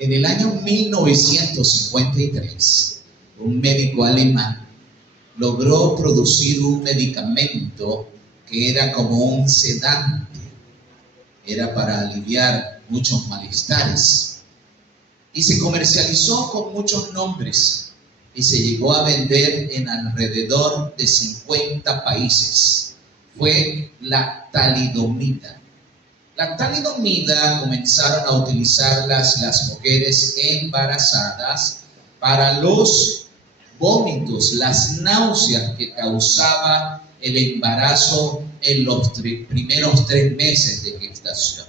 En el año 1953, un médico alemán logró producir un medicamento que era como un sedante, era para aliviar muchos malestares, y se comercializó con muchos nombres y se llegó a vender en alrededor de 50 países. Fue la talidomida. La talidomida comenzaron a utilizarlas las mujeres embarazadas para los vómitos, las náuseas que causaba el embarazo en los primeros 3 meses de gestación.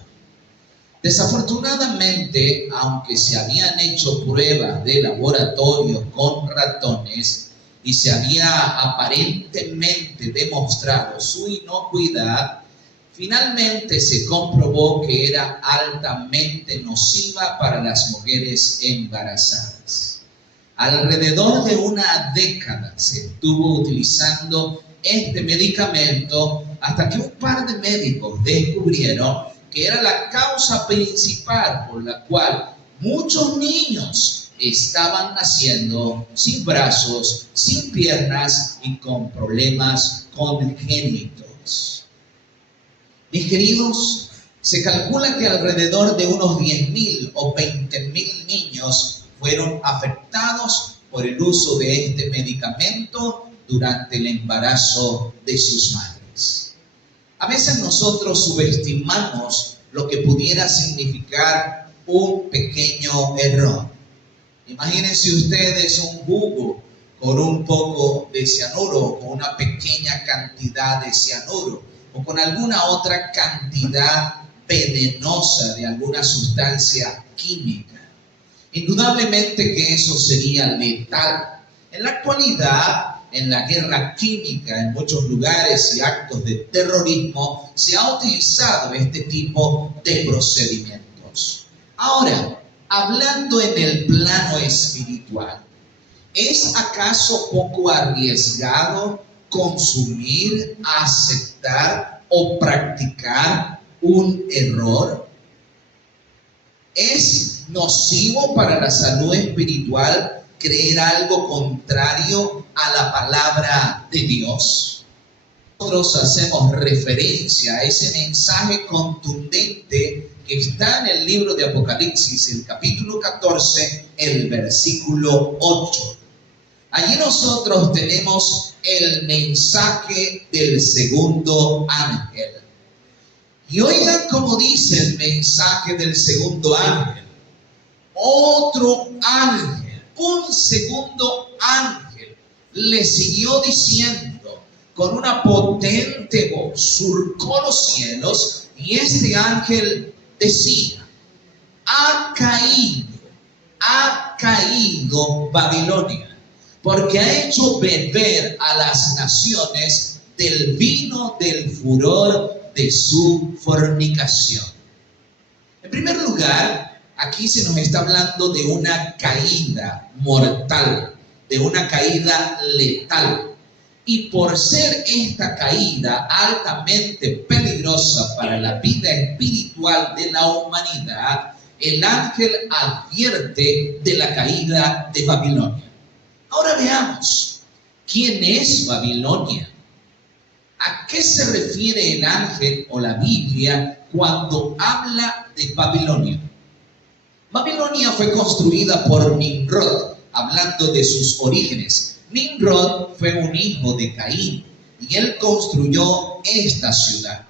Desafortunadamente, aunque se habían hecho pruebas de laboratorio con ratones y se había aparentemente demostrado su inocuidad, finalmente se comprobó que era altamente nociva para las mujeres embarazadas. Alrededor de una década se estuvo utilizando este medicamento hasta que un par de médicos descubrieron que era la causa principal por la cual muchos niños estaban naciendo sin brazos, sin piernas y con problemas congénitos. Mis queridos, se calcula que alrededor de unos 10.000 o 20.000 niños fueron afectados por el uso de este medicamento durante el embarazo de sus madres. A veces nosotros subestimamos lo que pudiera significar un pequeño error. Imagínense ustedes un jugo con un poco de cianuro, con una pequeña cantidad de cianuro, o con alguna otra cantidad venenosa de alguna sustancia química. Indudablemente que eso sería letal. En la actualidad, en la guerra química, en muchos lugares y actos de terrorismo, se ha utilizado este tipo de procedimientos. Ahora, hablando en el plano espiritual, ¿es acaso poco arriesgado consumir, aceptar o practicar un error? ¿Es nocivo para la salud espiritual creer algo contrario a la palabra de Dios? Nosotros hacemos referencia a ese mensaje contundente que está en el libro de Apocalipsis, el capítulo 14, el versículo 8. Allí nosotros tenemos el mensaje del segundo ángel. Y oigan cómo dice el mensaje del segundo ángel. Otro ángel, un segundo ángel, le siguió diciendo con una potente voz, surcó los cielos, y este ángel decía: ha caído Babilonia, porque ha hecho beber a las naciones del vino del furor de su fornicación. En primer lugar, aquí se nos está hablando de una caída mortal, de una caída letal. Y por ser esta caída altamente peligrosa para la vida espiritual de la humanidad, el ángel advierte de la caída de Babilonia. Ahora veamos, ¿quién es Babilonia? ¿A qué se refiere el ángel o la Biblia cuando habla de Babilonia? Babilonia fue construida por Nimrod, hablando de sus orígenes. Nimrod fue un hijo de Caín y él construyó esta ciudad.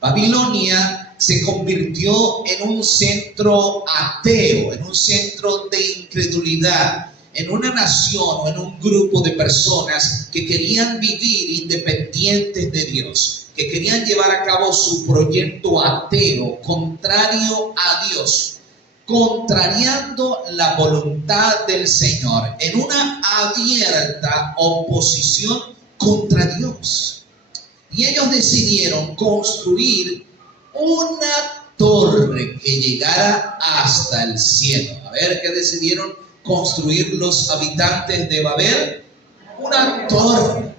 Babilonia se convirtió en un centro ateo, en un centro de incredulidad, en una nación o en un grupo de personas que querían vivir independientes de Dios, que querían llevar a cabo su proyecto ateo, contrario a Dios, contrariando la voluntad del Señor, en una abierta oposición contra Dios. Y ellos decidieron construir una torre que llegara hasta el cielo. A ver, ¿qué decidieron construir los habitantes de Babel? Una torre.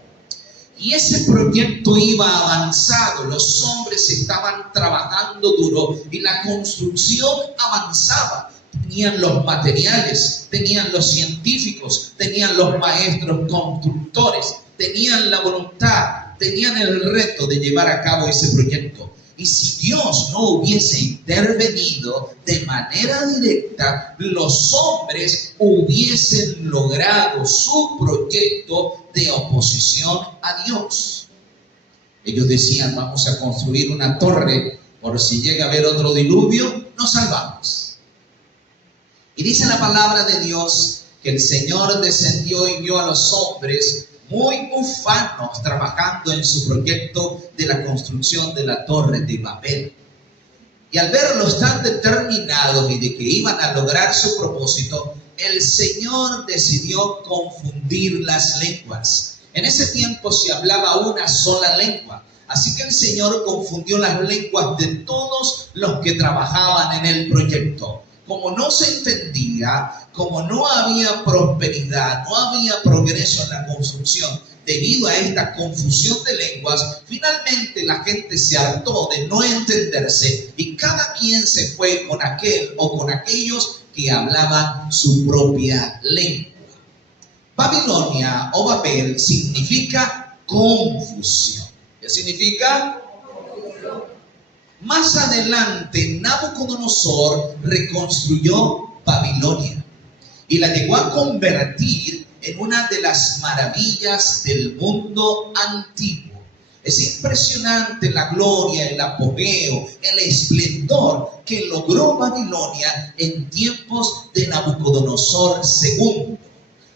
Y ese proyecto iba avanzado, los hombres estaban trabajando duro y la construcción avanzaba. tenían los materiales, tenían los científicos, tenían los maestros constructores, tenían la voluntad, tenían el reto de llevar a cabo ese proyecto. Y si Dios no hubiese intervenido de manera directa, los hombres hubiesen logrado su proyecto de oposición a Dios. Ellos decían, vamos a construir una torre, por si llega a haber otro diluvio, nos salvamos. Y dice la palabra de Dios que el Señor descendió y vio a los hombres muy ufanos trabajando en su proyecto de la construcción de la torre de Babel. Y al verlos tan determinados y de que iban a lograr su propósito, el Señor decidió confundir las lenguas. En ese tiempo se hablaba una sola lengua. Así que el Señor confundió las lenguas de todos los que trabajaban en el proyecto. Como no se entendía, como no había prosperidad, no había progreso en la construcción, debido a esta confusión de lenguas, finalmente la gente se hartó de no entenderse y cada quien se fue con aquel o con aquellos que hablaban su propia lengua. Babilonia o Babel significa confusión. ¿Qué significa? Más adelante, Nabucodonosor reconstruyó Babilonia y la llegó a convertir en una de las maravillas del mundo antiguo. Es impresionante la gloria, el apogeo, el esplendor que logró Babilonia en tiempos de Nabucodonosor II.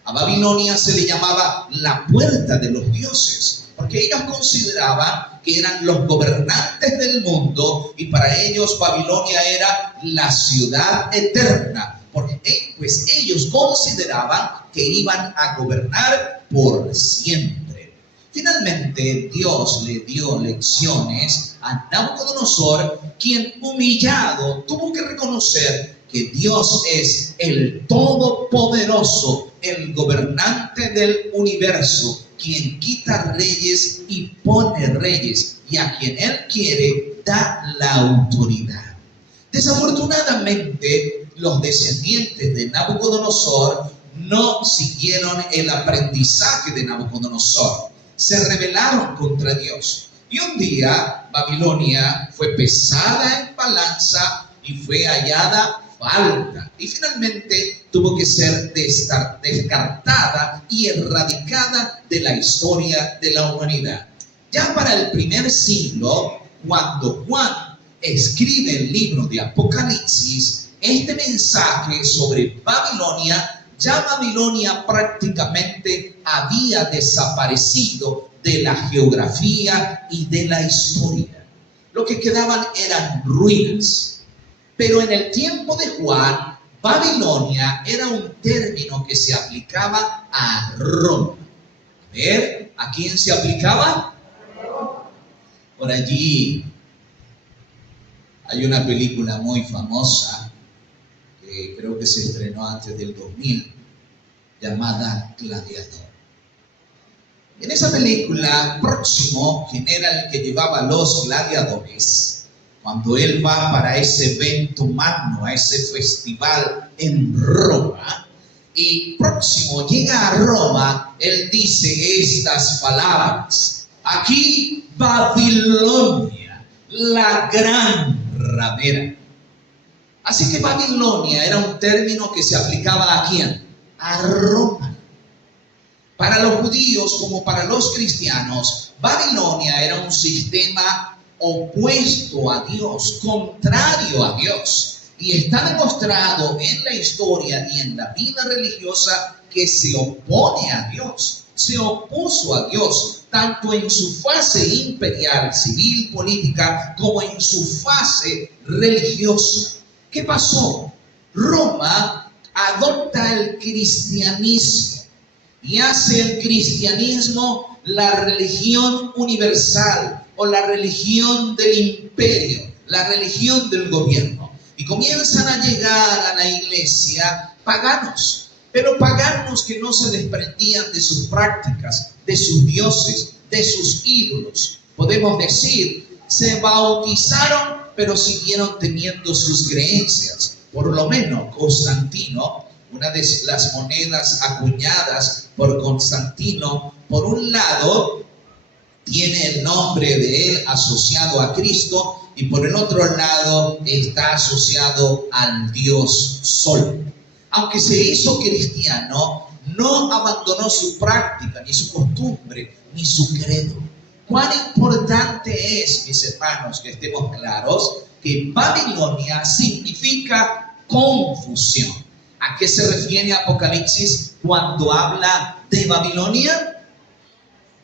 A Babilonia se le llamaba la puerta de los dioses, porque ellos consideraban que eran los gobernantes del mundo y para ellos Babilonia era la ciudad eterna, porque pues ellos consideraban que iban a gobernar por siempre. Finalmente Dios le dio lecciones a Nabucodonosor, quien humillado tuvo que reconocer que Dios es el Todopoderoso, el gobernante del universo, quien quita reyes y pone reyes, y a quien Él quiere da la autoridad. Desafortunadamente, los descendientes de Nabucodonosor no siguieron el aprendizaje de Nabucodonosor. Se rebelaron contra Dios. Y un día Babilonia fue pesada en balanza y fue hallada falta. Y finalmente tuvo que ser descartada y erradicada de la historia de la humanidad. Ya para el primer siglo, cuando Juan escribe el libro de Apocalipsis, este mensaje sobre Babilonia, ya Babilonia prácticamente había desaparecido de la geografía y de la historia. Lo que quedaban eran ruinas. Pero en el tiempo de Juan, Babilonia era un término que se aplicaba a Roma. A ver, ¿a quién se aplicaba? Por allí hay una película muy famosa que creo que se estrenó antes del 2000, llamada Gladiador. En esa película, Próximo, quien era el que llevaba los gladiadores, cuando él va para ese evento magno, a ese festival en Roma, y Próximo llega a Roma, él dice estas palabras: aquí Babilonia, la gran ramera. Así que Babilonia era un término que se aplicaba ¿a quién? A Roma. Para los judíos como para los cristianos, Babilonia era un sistema opuesto a Dios, contrario a Dios. Y está demostrado en la historia y en la vida religiosa que se opone a Dios, se opuso a Dios, tanto en su fase imperial, civil, política, como en su fase religiosa. ¿Qué pasó? Roma adopta el cristianismo y hace el cristianismo la religión universal o la religión del imperio, la religión del gobierno. Y comienzan a llegar a la iglesia paganos, pero paganos que no se desprendían de sus prácticas, de sus dioses, de sus ídolos. Podemos decir, se bautizaron, pero siguieron teniendo sus creencias. por lo menos Constantino, una de las monedas acuñadas por Constantino, por un lado tiene el nombre de él asociado a Cristo y por el otro lado está asociado al dios Sol. Aunque se hizo cristiano, no abandonó su práctica, ni su costumbre, ni su credo. Cuán importante es, mis hermanos, que estemos claros que Babilonia significa confusión. ¿A qué se refiere Apocalipsis cuando habla de Babilonia?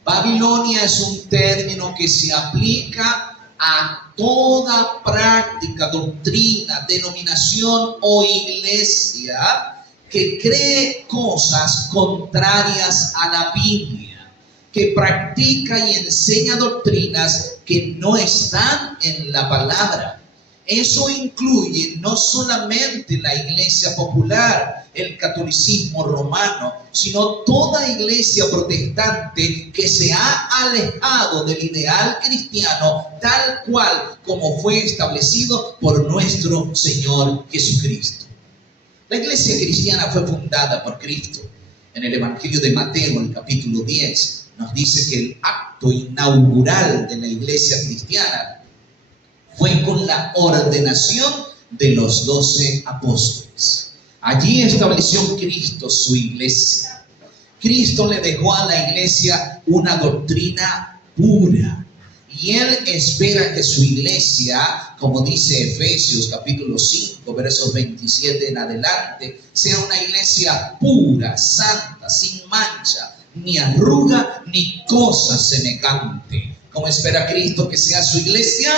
Babilonia es un término que se aplica a toda práctica, doctrina, denominación o iglesia que cree cosas contrarias a la Biblia, que practica y enseña doctrinas que no están en la palabra. Eso incluye no solamente la iglesia popular, el catolicismo romano, sino toda iglesia protestante que se ha alejado del ideal cristiano tal cual como fue establecido por nuestro Señor Jesucristo. La iglesia cristiana fue fundada por Cristo. En el Evangelio de Mateo, el capítulo 10, nos dice que el acto inaugural de la iglesia cristiana fue con la ordenación de los 12 apóstoles. Allí estableció Cristo su iglesia. Cristo le dejó a la iglesia una doctrina pura. Y Él espera que su iglesia, como dice Efesios capítulo 5, versos 27 en adelante, sea una iglesia pura, santa, sin mancha, ni arruga, ni cosa semejante. ¿Cómo espera Cristo que sea su iglesia?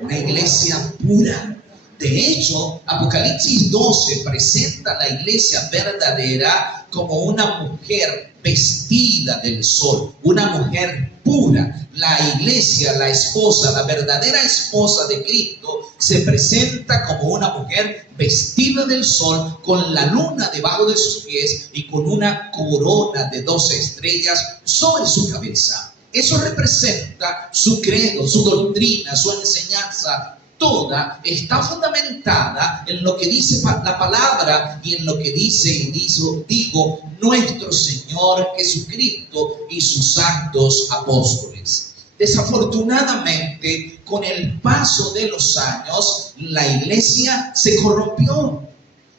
Una iglesia pura. De hecho, Apocalipsis 12 presenta a la iglesia verdadera como una mujer vestida del sol, una mujer pura. La iglesia, la esposa, la verdadera esposa de Cristo, se presenta como una mujer vestida del sol, con la luna debajo de sus pies y con una corona de 12 estrellas sobre su cabeza. Eso representa su credo, su doctrina, su enseñanza. Toda está fundamentada en lo que dice la palabra y en lo que dice y dijo nuestro Señor Jesucristo y sus santos apóstoles. Desafortunadamente, con el paso de los años, la iglesia se corrompió,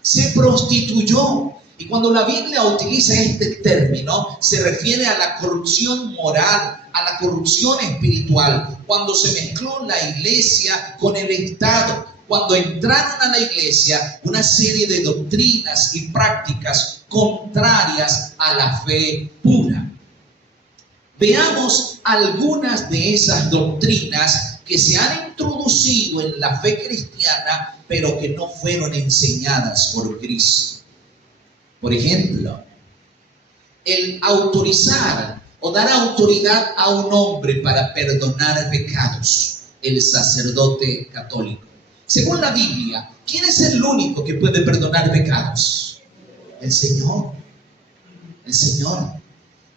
se prostituyó. Y cuando la Biblia utiliza este término, se refiere a la corrupción moral, a la corrupción espiritual, cuando se mezcló la iglesia con el Estado, cuando entraron a la iglesia una serie de doctrinas y prácticas contrarias a la fe pura. Veamos algunas de esas doctrinas que se han introducido en la fe cristiana, pero que no fueron enseñadas por Cristo. Por ejemplo, el autorizar o dar autoridad a un hombre para perdonar pecados, el sacerdote católico. Según la Biblia, ¿quién es el único que puede perdonar pecados? El Señor. El Señor.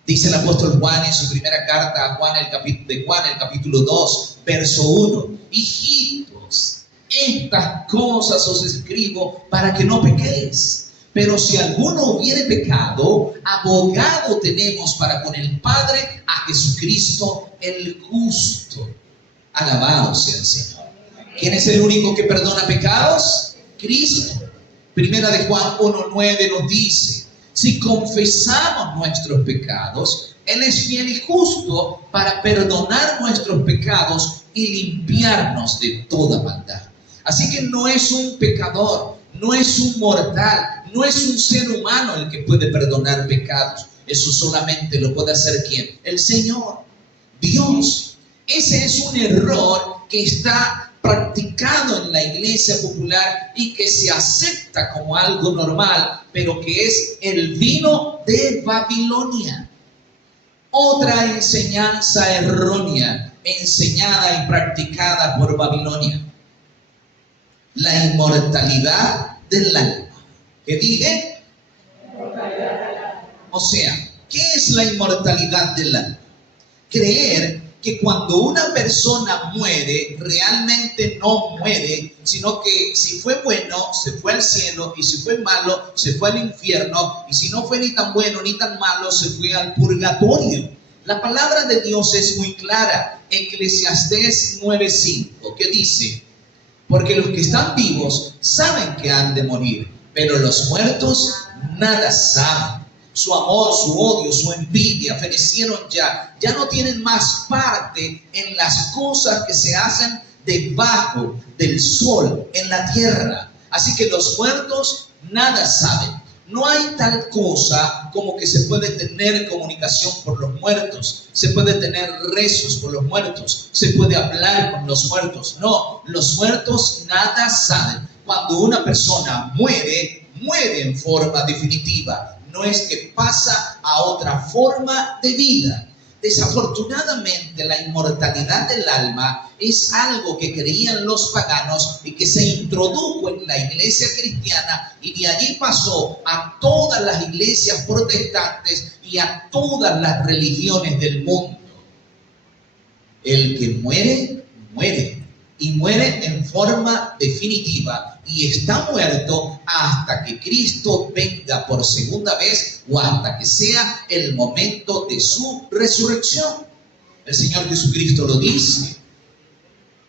Dice el apóstol Juan en su primera carta a Juan, el capítulo 2, verso 1. Hijitos, estas cosas os escribo para que no pequéis. Pero si alguno hubiere pecado, abogado tenemos para con el Padre a Jesucristo el justo. Alabado sea el Señor. ¿Quién es el único que perdona pecados? Cristo. Primera de Juan 1:9 nos dice: si confesamos nuestros pecados, Él es fiel y justo para perdonar nuestros pecados y limpiarnos de toda maldad. Así que no es un pecador, no es un mortal, no es un ser humano el que puede perdonar pecados. Eso solamente lo puede hacer ¿quién? El Señor, Dios. Ese es un error que está practicado en la iglesia popular y que se acepta como algo normal, pero que es el vino de Babilonia. Otra enseñanza errónea, enseñada y practicada por Babilonia: la inmortalidad del alma. ¿Qué dije? O sea, ¿qué es la inmortalidad del alma? Creer que cuando una persona muere, realmente no muere, sino que si fue bueno, se fue al cielo, y si fue malo, se fue al infierno, y si no fue ni tan bueno ni tan malo, se fue al purgatorio. La palabra de Dios es muy clara. Eclesiastés 9:5, que dice: porque los que están vivos saben que han de morir, pero los muertos nada saben. Su amor, su odio, su envidia fenecieron ya. Ya no tienen más parte en las cosas que se hacen debajo del sol, en la tierra. Así que los muertos nada saben. No hay tal cosa como que se puede tener comunicación por los muertos, se puede tener rezos por los muertos, se puede hablar con los muertos. No, los muertos nada saben. Cuando una persona muere, muere en forma definitiva. No es que pasa a otra forma de vida. Desafortunadamente, la inmortalidad del alma es algo que creían los paganos y que se introdujo en la iglesia cristiana, y de allí pasó a todas las iglesias protestantes y a todas las religiones del mundo. El que muere, muere, y muere en forma definitiva, y está muerto hasta que Cristo venga por segunda vez o hasta que sea el momento de su resurrección. El Señor Jesucristo lo dice.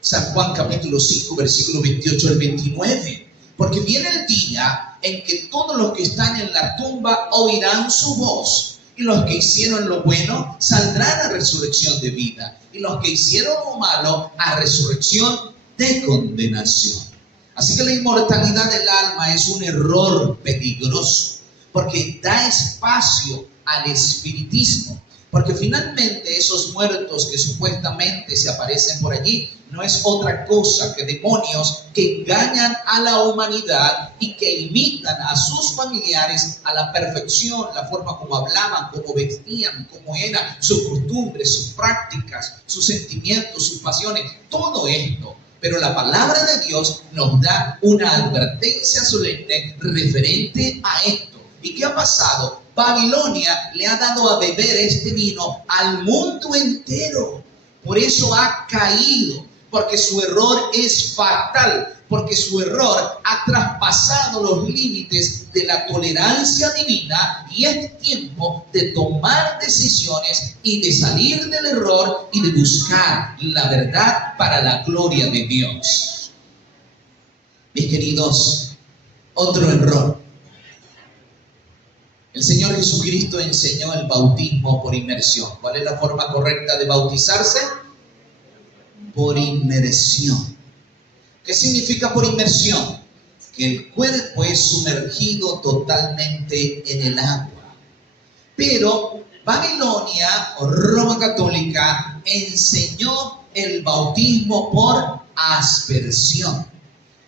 San Juan capítulo 5, versículo 28 al 29. Porque viene el día en que todos los que están en la tumba oirán su voz, y los que hicieron lo bueno saldrán a resurrección de vida, y los que hicieron lo malo a resurrección de condenación. Así que la inmortalidad del alma es un error peligroso, porque da espacio al espiritismo. Porque finalmente esos muertos que supuestamente se aparecen por allí no es otra cosa que demonios que engañan a la humanidad y que imitan a sus familiares a la perfección, la forma como hablaban, como vestían, cómo eran sus costumbres, sus prácticas, sus sentimientos, sus pasiones, todo esto. Pero la palabra de Dios nos da una advertencia solemne referente a esto. ¿Y qué ha pasado? Babilonia le ha dado a beber este vino al mundo entero. Por eso ha caído, porque su error es fatal, porque su error ha traspasado los límites de la tolerancia divina, y es tiempo de tomar decisiones y de salir del error y de buscar la verdad para la gloria de Dios. Mis queridos, otro error. El Señor Jesucristo enseñó el bautismo por inmersión. ¿Cuál es la forma correcta de bautizarse? Por inmersión. ¿Qué significa por inmersión? Que el cuerpo es sumergido totalmente en el agua. Pero Babilonia o Roma Católica enseñó el bautismo por aspersión.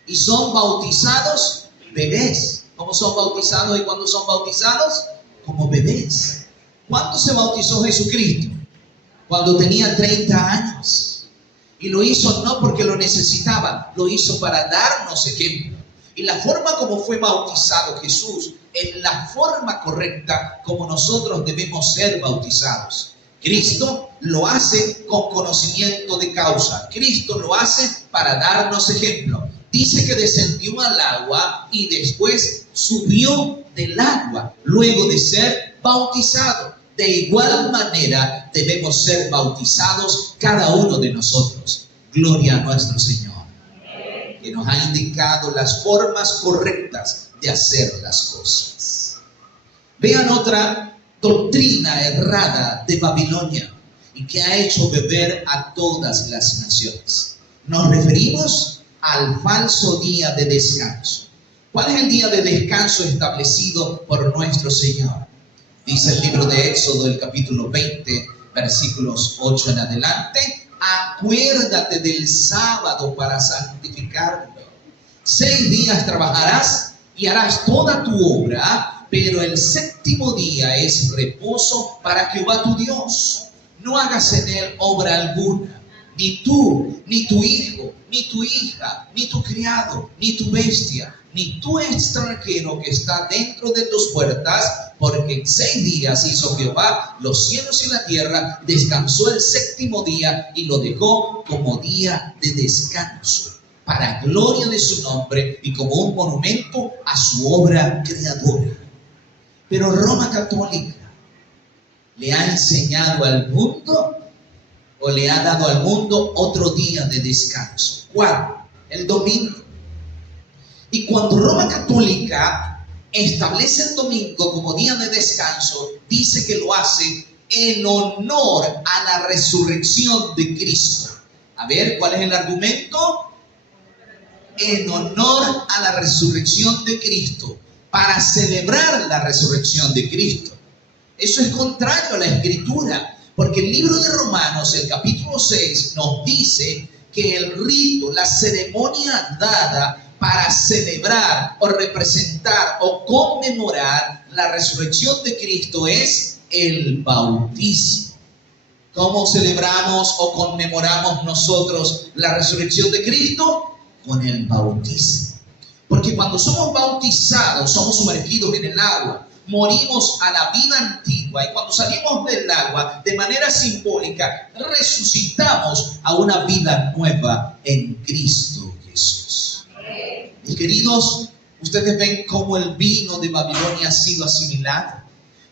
Y son bautizados bebés. ¿Cómo son bautizados y cuándo son bautizados? Como bebés. ¿Cuándo se bautizó Jesucristo? Cuando tenía 30 años. Y lo hizo no porque lo necesitaba, lo hizo para darnos ejemplo. Y la forma como fue bautizado Jesús es la forma correcta como nosotros debemos ser bautizados. Cristo lo hace con conocimiento de causa. Cristo lo hace para darnos ejemplo. Dice que descendió al agua y después subió del agua luego de ser bautizado. De igual manera debemos ser bautizados cada uno de nosotros. Gloria a nuestro Señor, que nos ha indicado las formas correctas de hacer las cosas. Vean otra doctrina errada de Babilonia y que ha hecho beber a todas las naciones. Nos referimos al falso día de descanso. ¿Cuál es el día de descanso establecido por nuestro Señor? Dice el libro de Éxodo, el capítulo 20, versículos 8 en adelante: acuérdate del sábado para santificarlo. 6 días trabajarás y harás toda tu obra, pero el séptimo día es reposo para Jehová tu Dios. No hagas en él obra alguna, ni tú, ni tu hijo, ni tu hija, ni tu criado, ni tu bestia, ni tú extranjero que está dentro de tus puertas, porque en 6 días hizo Jehová los cielos y la tierra, descansó el 7º día y lo dejó como día de descanso, para gloria de su nombre y como un monumento a su obra creadora. Pero Roma Católica le ha enseñado al mundo, o le ha dado al mundo otro día de descanso. ¿Cuál? El domingo. Y cuando Roma Católica establece el domingo como día de descanso, dice que lo hace en honor a la resurrección de Cristo. A ver, ¿cuál es el argumento? En honor a la resurrección de Cristo, para celebrar la resurrección de Cristo. Eso es contrario a la Escritura, porque el libro de Romanos, el capítulo 6, nos dice que el rito, la ceremonia dada para celebrar o representar o conmemorar la resurrección de Cristo es el bautismo. ¿Cómo celebramos o conmemoramos nosotros la resurrección de Cristo? Con el bautismo. Porque cuando somos bautizados, somos sumergidos en el agua, morimos a la vida antigua, y cuando salimos del agua, de manera simbólica, resucitamos a una vida nueva en Cristo Jesús. Mis queridos, ustedes ven cómo el vino de Babilonia ha sido asimilado.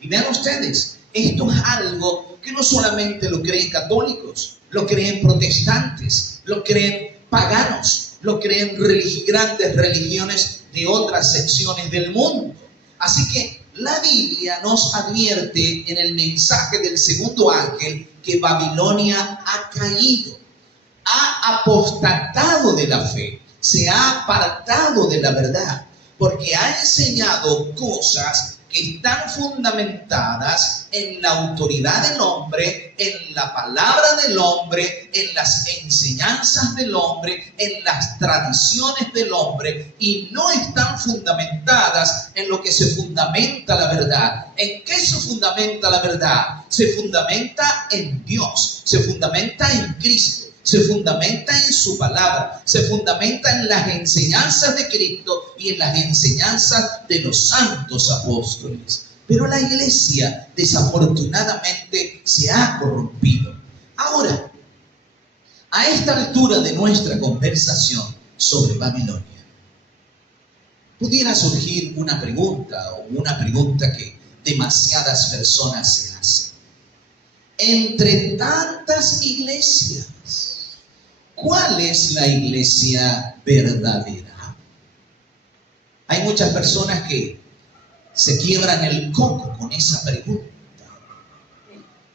Y vean ustedes, esto es algo que no solamente lo creen católicos, lo creen protestantes, lo creen paganos, lo creen grandes religiones de otras secciones del mundo. Así que la Biblia nos advierte en el mensaje del segundo ángel que Babilonia ha caído, ha apostatado de la fe, se ha apartado de la verdad, porque ha enseñado cosas que están fundamentadas en la autoridad del hombre, en la palabra del hombre, en las enseñanzas del hombre, en las tradiciones del hombre, y no están fundamentadas en lo que se fundamenta la verdad. ¿En qué se fundamenta la verdad? Se fundamenta en Dios, se fundamenta en Cristo, se fundamenta en su palabra, se fundamenta en las enseñanzas de Cristo y en las enseñanzas de los santos apóstoles. Pero la iglesia desafortunadamente se ha corrompido. Ahora, a esta altura de nuestra conversación sobre Babilonia, pudiera surgir una pregunta, o una pregunta que demasiadas personas se hacen. Entre tantas iglesias, ¿cuál es la iglesia verdadera? Hay muchas personas que se quiebran el coco con esa pregunta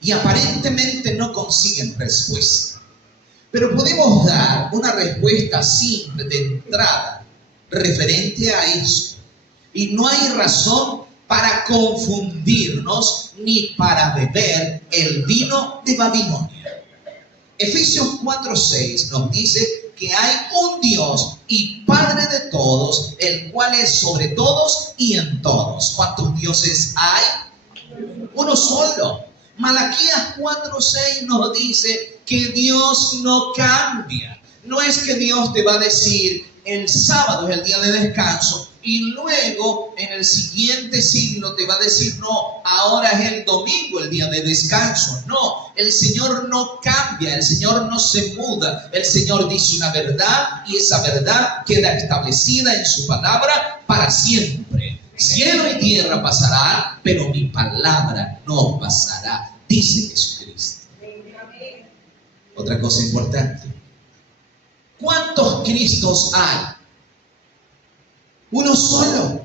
y aparentemente no consiguen respuesta. Pero podemos dar una respuesta simple de entrada referente a eso. Y no hay razón para confundirnos ni para beber el vino de Babilonia. Efesios 4:6 nos dice que hay un Dios y Padre de todos, el cual es sobre todos y en todos. ¿Cuántos dioses hay? Uno solo. Malaquías 4:6 nos dice que Dios no cambia. No es que Dios te va a decir el sábado es el día de descanso y luego en el siguiente siglo te va a decir no, ahora es el domingo el día de descanso. No, el Señor no cambia, el Señor no se muda. El Señor dice una verdad y esa verdad queda establecida en su palabra para siempre. Cielo y tierra pasarán, pero mi palabra no pasará, dice Jesucristo. Otra cosa importante. ¿Cuántos Cristos hay? Uno solo.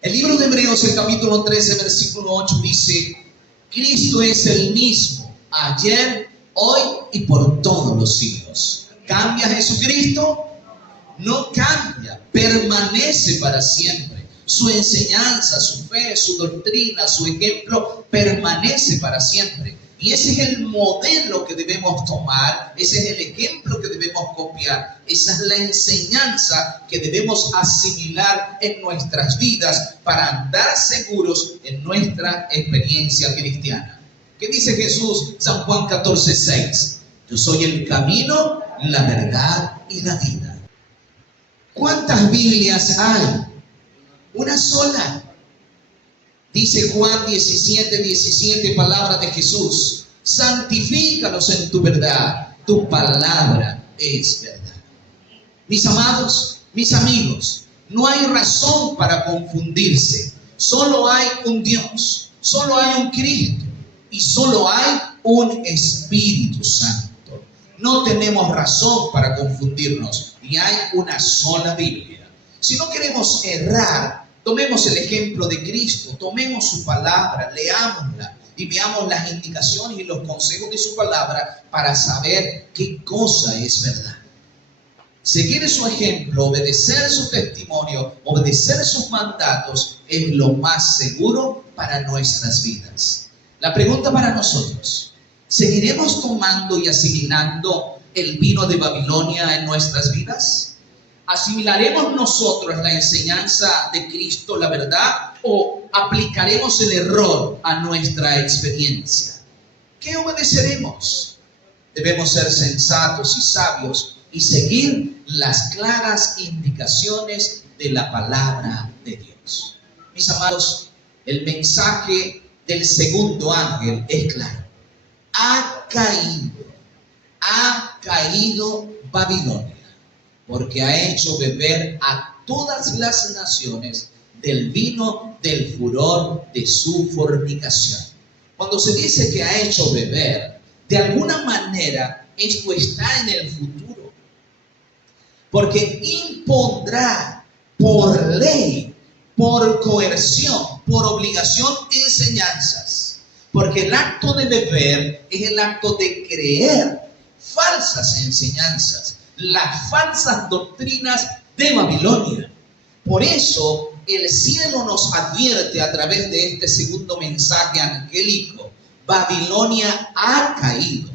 El libro de Hebreos, el capítulo 13, versículo 8 dice: Cristo es el mismo, ayer, hoy y por todos los siglos. ¿Cambia Jesucristo? No cambia, permanece para siempre. Su enseñanza, su fe, su doctrina, su ejemplo permanece para siempre. Y ese es el modelo que debemos tomar, ese es el ejemplo que debemos copiar, esa es la enseñanza que debemos asimilar en nuestras vidas para andar seguros en nuestra experiencia cristiana. ¿Qué dice Jesús? San Juan 14:6. Yo soy el camino, la verdad y la vida. ¿Cuántas Biblias hay? Una sola. Dice Juan 17:17, palabra de Jesús: santifícalos en tu verdad, tu palabra es verdad. Mis amados, mis amigos, no hay razón para confundirse. Solo hay un Dios, solo hay un Cristo y solo hay un Espíritu Santo. No tenemos razón para confundirnos y hay una sola Biblia. Si no queremos errar, tomemos el ejemplo de Cristo, tomemos su palabra, leámosla y veamos las indicaciones y los consejos de su palabra para saber qué cosa es verdad. Seguir su ejemplo, obedecer su testimonio, obedecer sus mandatos es lo más seguro para nuestras vidas. La pregunta para nosotros: ¿seguiremos tomando y asimilando el vino de Babilonia en nuestras vidas? ¿Asimilaremos nosotros la enseñanza de Cristo, la verdad, o aplicaremos el error a nuestra experiencia? ¿Qué obedeceremos? Debemos ser sensatos y sabios y seguir las claras indicaciones de la palabra de Dios. Mis amados, el mensaje del segundo ángel es claro. Ha caído Babilonia, porque ha hecho beber a todas las naciones del vino del furor de su fornicación. Cuando se dice que ha hecho beber, de alguna manera esto está en el futuro, porque impondrá por ley, por coerción, por obligación, enseñanzas. Porque el acto de beber es el acto de creer falsas enseñanzas, las falsas doctrinas de Babilonia. Por eso el cielo nos advierte a través de este segundo mensaje angélico: Babilonia ha caído.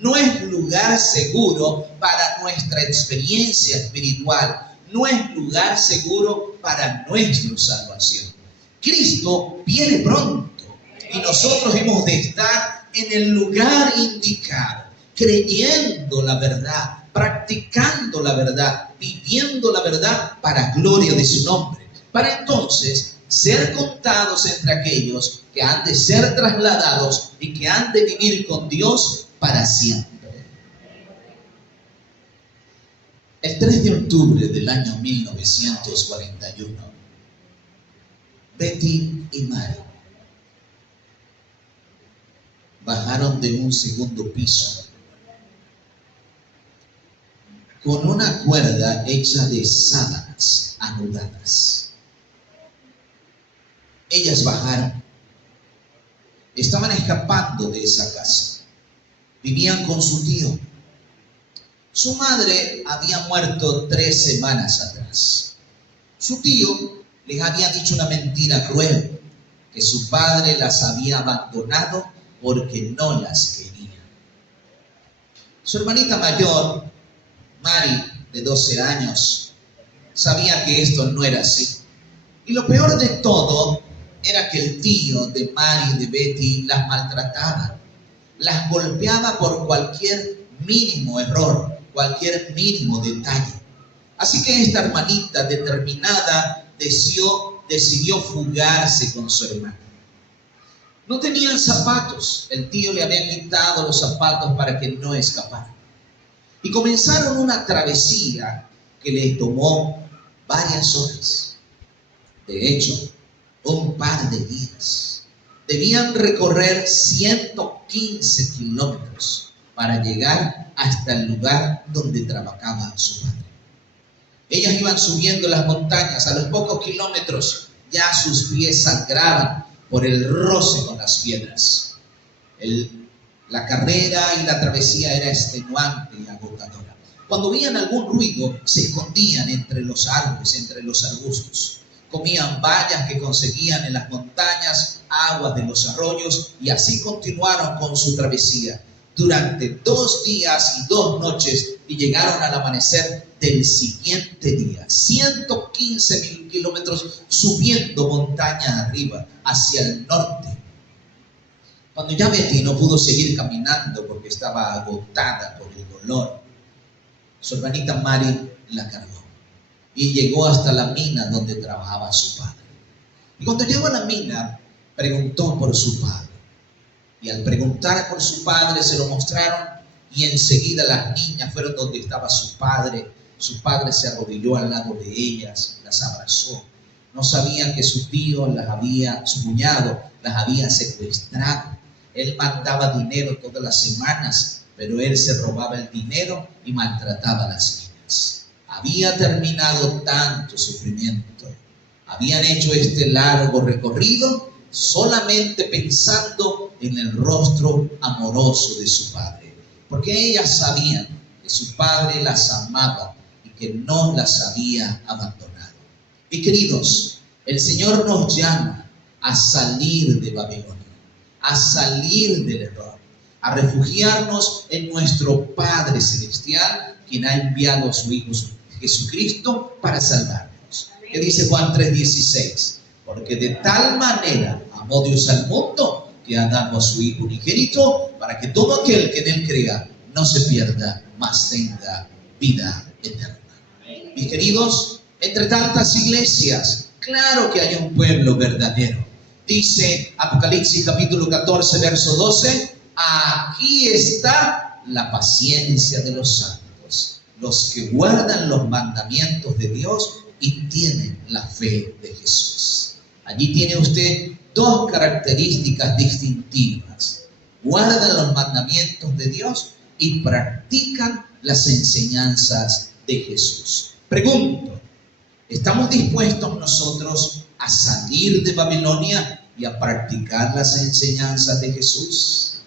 No es lugar seguro para nuestra experiencia espiritual. No es lugar seguro para nuestra salvación. Cristo viene pronto y nosotros hemos de estar en el lugar indicado, creyendo la verdad, practicando la verdad, viviendo la verdad para gloria de su nombre. Para entonces ser contados entre aquellos que han de ser trasladados y que han de vivir con Dios para siempre. El 3 de octubre del año 1941, Betty y Mary bajaron de un segundo piso con una cuerda hecha de sábanas anudadas. Ellas bajaron. Estaban escapando de esa casa. Vivían con su tío. Su madre había muerto 3 semanas atrás. Su tío les había dicho una mentira cruel, que su padre las había abandonado porque no las quería. Su hermanita mayor, Mary, de 12 años, sabía que esto no era así. Y lo peor de todo era que el tío de Mary y de Betty las maltrataba. Las golpeaba por cualquier mínimo error, cualquier mínimo detalle. Así que esta hermanita determinada decidió fugarse con su hermana. No tenían zapatos. El tío le había quitado los zapatos para que no escapara. Y comenzaron una travesía que les tomó varias horas. De hecho, un par de días. Debían recorrer 115 kilómetros para llegar hasta el lugar donde trabajaba su padre. Ellas iban subiendo las montañas. A los pocos kilómetros ya sus pies sangraban por el roce con las piedras. La carrera y la travesía era extenuante y agotadora. Cuando veían algún ruido, se escondían entre los árboles, entre los arbustos. Comían bayas que conseguían en las montañas, aguas de los arroyos, y así continuaron con su travesía durante 2 días y 2 noches, y llegaron al amanecer del siguiente día. 115 kilómetros subiendo montaña arriba hacia el norte. Cuando ya Betty no pudo seguir caminando porque estaba agotada por el dolor, su hermanita Mary la cargó. y llegó hasta la mina donde trabajaba su padre. Y cuando llegó a la mina, preguntó por su padre. Y al preguntar por su padre, se lo mostraron, y enseguida las niñas fueron donde estaba su padre. Su padre se arrodilló al lado de ellas, las abrazó. No sabían que su tío su cuñado las había secuestrado. Él mandaba dinero todas las semanas, pero él se robaba el dinero y maltrataba a las niñas. Había terminado tanto sufrimiento. Habían hecho este largo recorrido solamente pensando en el rostro amoroso de su padre, porque ellas sabían que su padre las amaba y que no las había abandonado. Y queridos, el Señor nos llama a salir de Babilonia, a salir del error, a refugiarnos en nuestro Padre Celestial, quien ha enviado a su Hijo Jesucristo para salvarnos. ¿Qué dice Juan 3:16? Porque de tal manera amó Dios al mundo, que ha dado a su Hijo unigénito, para que todo aquel que en él crea no se pierda, mas tenga vida eterna. Mis queridos, entre tantas iglesias, claro que hay un pueblo verdadero. Dice Apocalipsis capítulo 14, verso 12, aquí está la paciencia de los santos, los que guardan los mandamientos de Dios y tienen la fe de Jesús. Allí tiene usted dos características distintivas: guardan los mandamientos de Dios y practican las enseñanzas de Jesús. Pregunto, ¿estamos dispuestos nosotros a salir de Babilonia y a practicar las enseñanzas de Jesús?